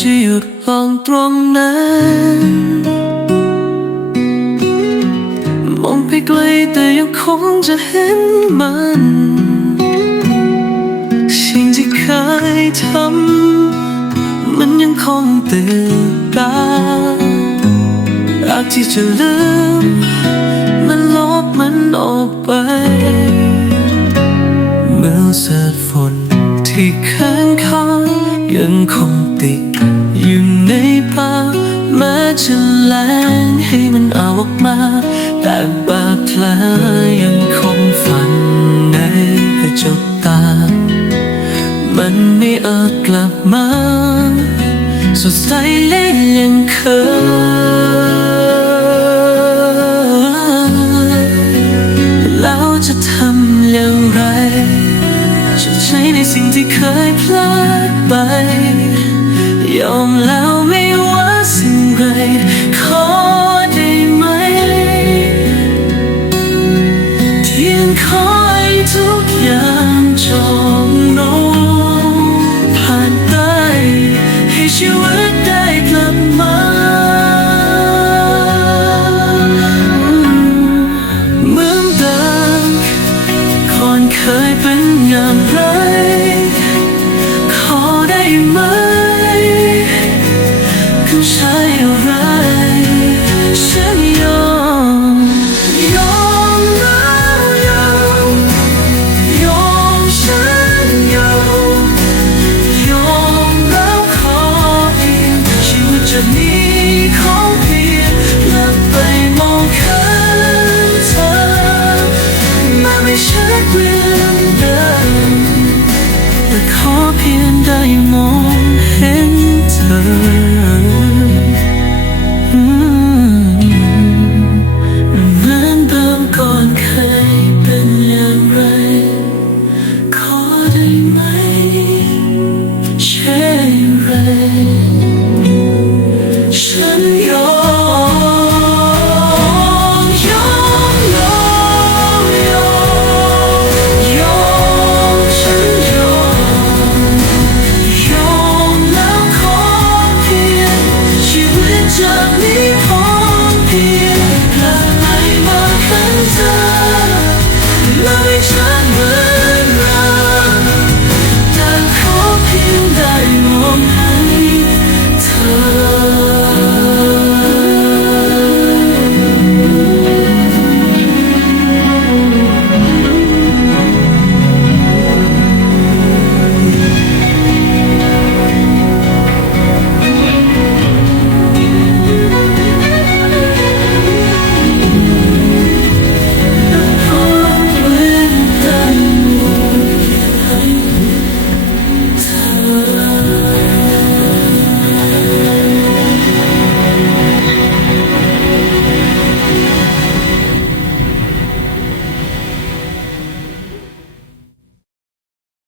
จะหยุดลองตรงนั้น มองไปไกลแต่ยังคงจะเห็นมัน สิ่งที่เคยทำมันยังคงตื่นตาอยากที่จะลืม มันลบมันออกไป เมื่อเศษฝนที่ค้างคางยังคงติด อยู่ในปาแม้จะแรงให้มันเอาออกมา แต่บาดแผลยังคงฝังในกระจกตา มันไม่อาจกลับมา สดใสได้ยังเคยแล้วจะทำอย่างไรจะใช้ในสิ่งที่เคยพลาดไป ยอมแล้ว เพียงได้มองเห็นเธออื